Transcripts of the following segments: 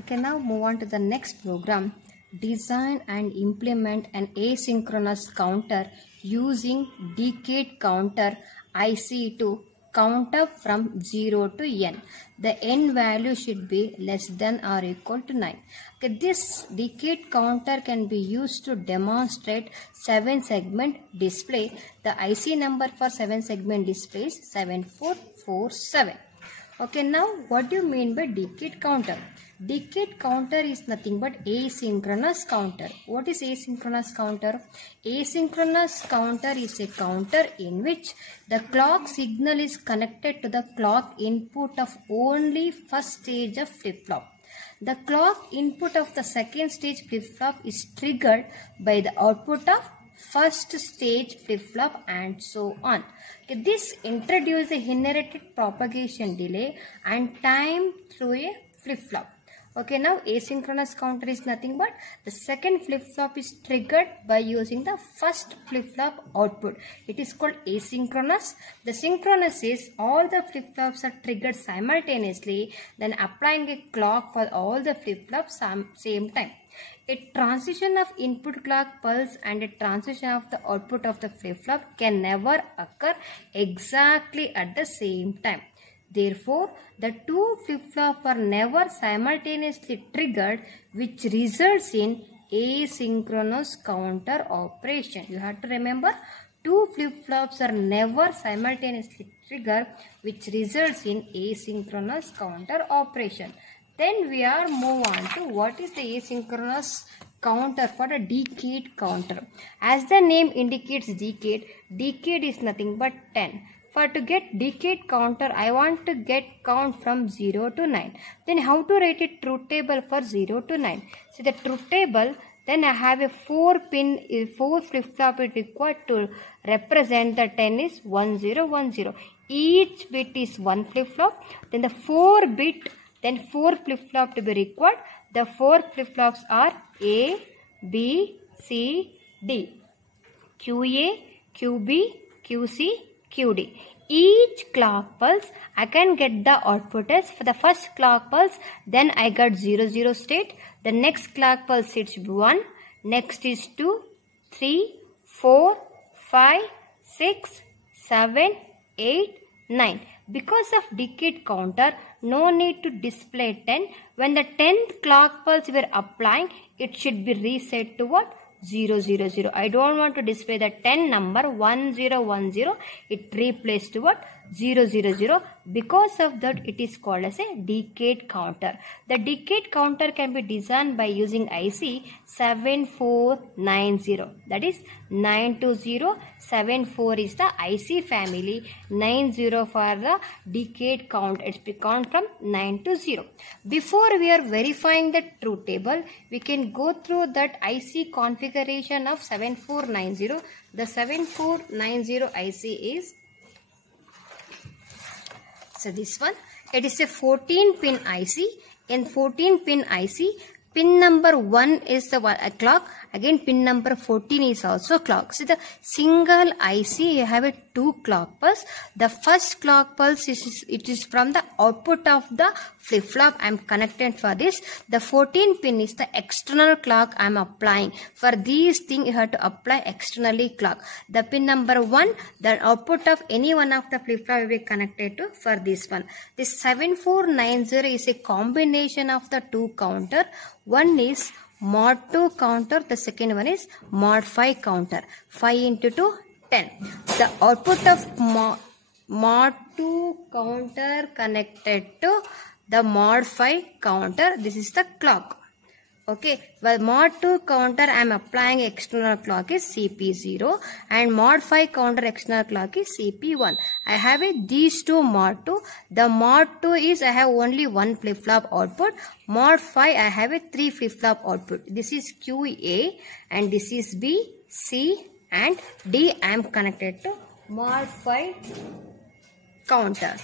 Okay, now move on to the next program. Design and implement an asynchronous counter using decade counter IC to count up from 0 to n. The n value should be less than or equal to 9. Okay, this decade counter can be used to demonstrate 7-segment display. The IC number for 7-segment display is 7447. Okay, now what do you mean by decade counter? Decade counter is nothing but asynchronous counter. What is asynchronous counter? Asynchronous counter is a counter in which the clock signal is connected to the clock input of only first stage of flip-flop. The clock input of the second stage flip-flop is triggered by the output of first stage flip-flop and so on. Okay, this introduces the inherited propagation delay and time through a flip-flop. Okay, now asynchronous counter is nothing but the second flip-flop is triggered by using the first flip-flop output. It is called asynchronous. The synchronous is all the flip-flops are triggered simultaneously, then applying a clock for all the flip-flops same time. A transition of input clock pulse and a transition of the output of the flip-flop can never occur exactly at the same time. Therefore, the two flip-flops are never simultaneously triggered, which results in asynchronous counter operation. You have to remember, two flip-flops are never simultaneously triggered, which results in asynchronous counter operation. Then we are move on to what is the asynchronous counter for a decade counter. As the name indicates decade, decade is nothing but 10. For to get decade counter, I want to get count from 0 to 9. Then how to write a truth table for 0 to 9? So the truth table, then I have a 4 flip-flop is required to represent the 10 is 1010. Each bit is 1 flip-flop. Then the 4 bit, then 4 flip-flop to be required. The 4 flip-flops are A, B, C, D. QA, QB, QC, QD. Each clock pulse, I can get the output as for the first clock pulse, then I got 0 state. The next clock pulse it should be 1. Next is 2, 3, 4, 5, 6, 7, 8, 9. Because of decade counter, no need to display 10. When the 10th clock pulse we are applying, it should be reset to what? 0, 0, 0. I don't want to display the 10 number 1, 0, 1, 0. It replaced to what? 0, 0, 0. Because of that, it is called as a decade counter. The decade counter can be designed by using IC 7490. That is 92074 is the IC family. 90 for the decade count. It's be count from 9 to 0. Before we are verifying the truth table, we can go through that IC configuration of 7490. The 7490 IC is, so this one, it is a 14-pin IC. In 14-pin IC, pin number 1 is the clock. Again, pin number 14 is also clock. So the single IC, you have a 2 clock pulse. The first clock pulse is from the output of the flip-flop. I am connected for this. The 14 pin is the external clock I am applying. For these things, you have to apply externally clock. The pin number 1, the output of any one of the flip-flop will be connected to for this one. This 7490 is a combination of the two counter. One is mod 2 counter, the second one is mod 5 counter. 5 into 2, 10. The output of mod 2 counter connected to the mod 5 counter. This is the clock. Okay, well, mod 2 counter I am applying external clock is CP0 and mod 5 counter external clock is CP1. I have these two mod 2. The mod 2 is I have only 1 flip-flop output. Mod 5 I have a 3 flip-flop output. This is QA and this is B, C and D. I am connected to mod 5 counter.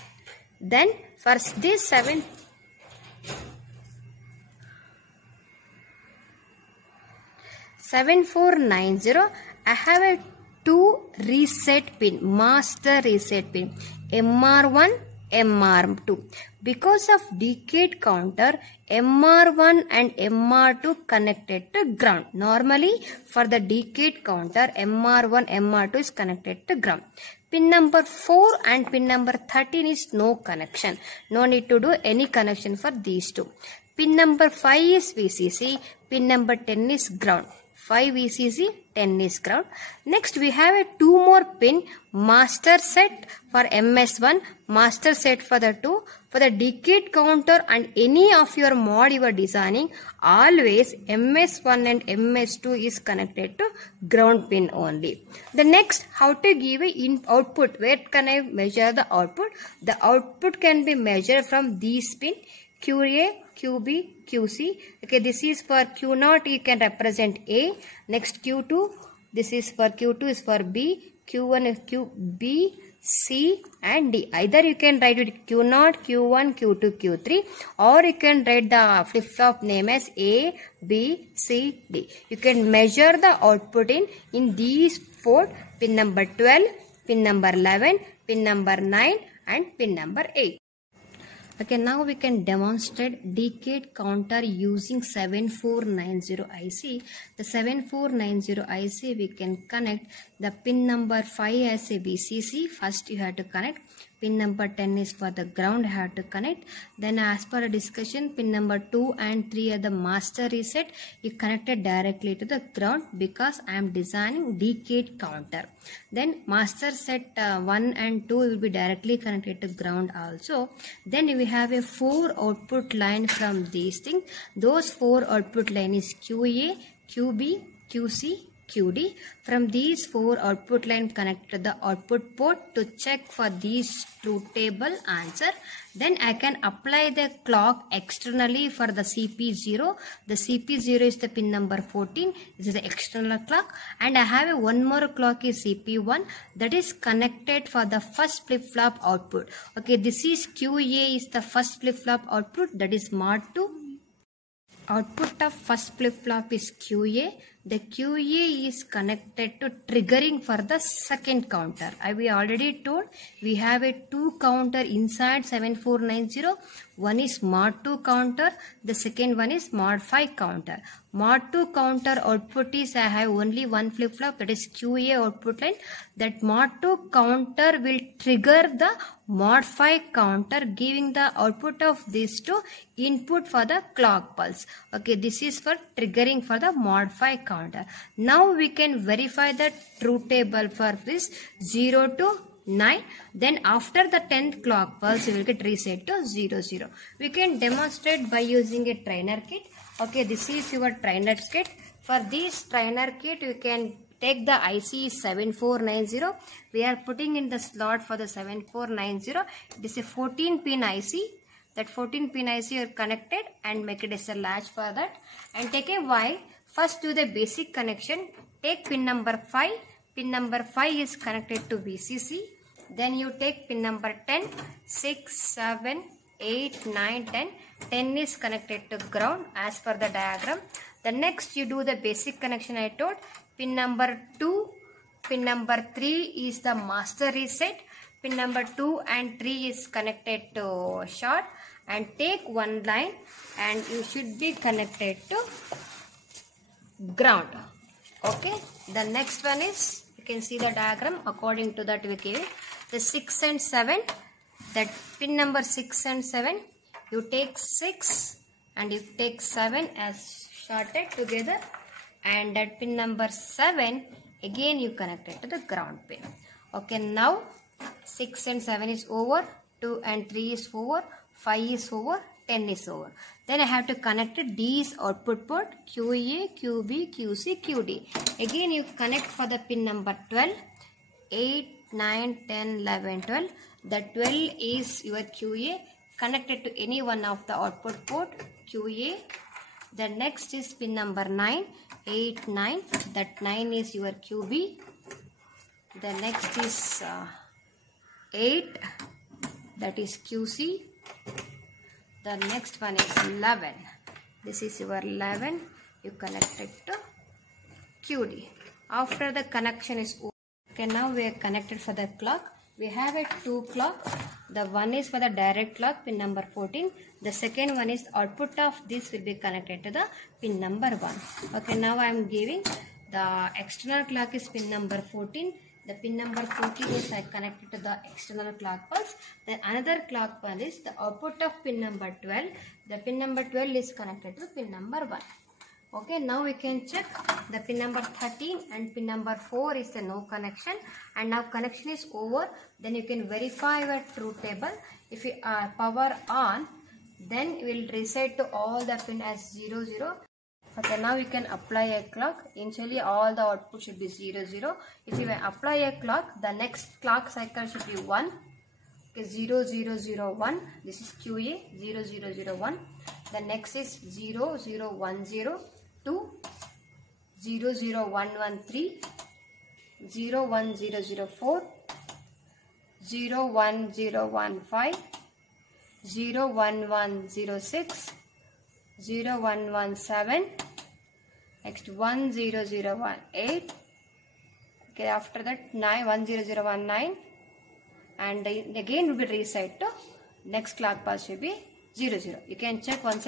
Then for this 7490, I have a 2 reset pin, master reset pin, MR1, MR2. Because of decade counter, MR1 and MR2 connected to ground. Normally, for the decade counter, MR1, MR2 is connected to ground. Pin number 4 and pin number 13 is no connection. No need to do any connection for these two. Pin number 5 is VCC. Pin number 10 is ground. 5 VCC, 10 is ground. Next we have a 2 more pin master set for MS1, master set for the 2. For the decade counter and any of your mod you are designing, always MS1 and MS2 is connected to ground pin only. The next, how to give a output. Where can I measure the output? The output can be measured from these pin QA, QB, QC. Okay, this is for Q0, you can represent A. Next Q2, this is for Q2 is for B. Q1 is QB, C and D. Either you can write it Q0, Q1, Q2, Q3, or you can write the flip-flop name as A, B, C, D. You can measure the output in these 4, pin number 12, pin number 11, pin number 9 and pin number 8. Okay, now we can demonstrate decade counter using 7490 IC. The 7490 IC we can connect the pin number 5 as a VCC. First you have to connect. Pin number 10 is for the ground, I have to connect. Then as per a discussion, pin number 2 and 3 are the master reset. You connected directly to the ground because I am designing decade counter. Then master set 1 and 2 will be directly connected to ground also. Then we have a 4 output line from these things. Those 4 output line is QA, QB, QC, QD. From these 4 output line connect to the output port to check for these truth table answer. Then I can apply the clock externally for the CP0. The CP0 is the pin number 14. This is the external clock. And I have a one more clock is CP1 that is connected for the first flip-flop output. Okay, this is QA is the first flip-flop output, that is mod 2. Output of first flip-flop is QA. The QA is connected to triggering for the second counter. We already told we have a 2 counter inside 7490. One is mod 2 counter. The second one is mod 5 counter. Mod 2 counter output is I have only one flip-flop, that is QA output line. That mod 2 counter will trigger the mod 5 counter, giving the output of these two input for the clock pulse. Okay, this is for triggering for the mod 5 counter. Now we can verify the truth table for this 0 to 9. Then after the 10th clock pulse, we will get reset to 0, 0. We can demonstrate by using a trainer kit. Okay, this is your trainer kit. For this trainer kit, you can take the IC 7490. We are putting in the slot for the 7490. It is a 14 pin IC. That 14 pin IC are connected and make it as a latch for that. And take a wire. First do the basic connection. Take pin number 5. Pin number 5 is connected to VCC. Then you take pin number 10, 6, 7, 8, 9, 10. 10 is connected to ground as per the diagram. The next you do the basic connection I told. Pin number 2, pin number 3 is the master reset. Pin number 2 and 3 is connected to short. And take one line and you should be connected to ground. Okay. The next one is, you can see the diagram according to that we give it. The 6 and 7, that pin number 6 and 7, you take 6 and you take 7 as shorted together, and that pin number 7 again you connect it to the ground pin. Okay, now 6 and 7 is over, 2 and 3 is over, 5 is over, 10 is over. Then I have to connect these output port QA, QB, QC, QD. Again you connect for the pin number 12, 8, 9, 10, 11, 12. The 12 is your QA connected to any one of the output port QA. The next is pin number 9, 8, 9. That 9 is your QB. The next is 8. That is QC. The next one is 11. This is your 11. You connect it to QD. After the connection is over. Okay, now we are connected for the clock. We have a 2 clock. The one is for the direct clock, pin number 14. The second one is output of this will be connected to the pin number 1. Okay, now I am giving the external clock is pin number 14. The pin number 14 is connected to the external clock pulse. Then another clock pulse is the output of pin number 12. The pin number 12 is connected to pin number 1. Okay, now we can check the pin number 13 and pin number 4 is the no connection, and now connection is over. Then you can verify your truth table. If you are power on, then we will reset to all the pin as 0 0. Okay, now we can apply a clock. Initially all the output should be 0 0. If you apply a clock, the next clock cycle should be 1. Okay, 0 0 0 1. This is QA 0 0 0 1. The next is 0 0 1 0 2, 0 0 1 1 3, 0 1 0 0 4, 0 1 0 1 5, 0 1 1 0 6, 0 1 1 7, next 1 0 0 1 8. Okay, after that 9 1 0 0 1 9, and again will be reset to next clock pulse will be 0 0. You can check once.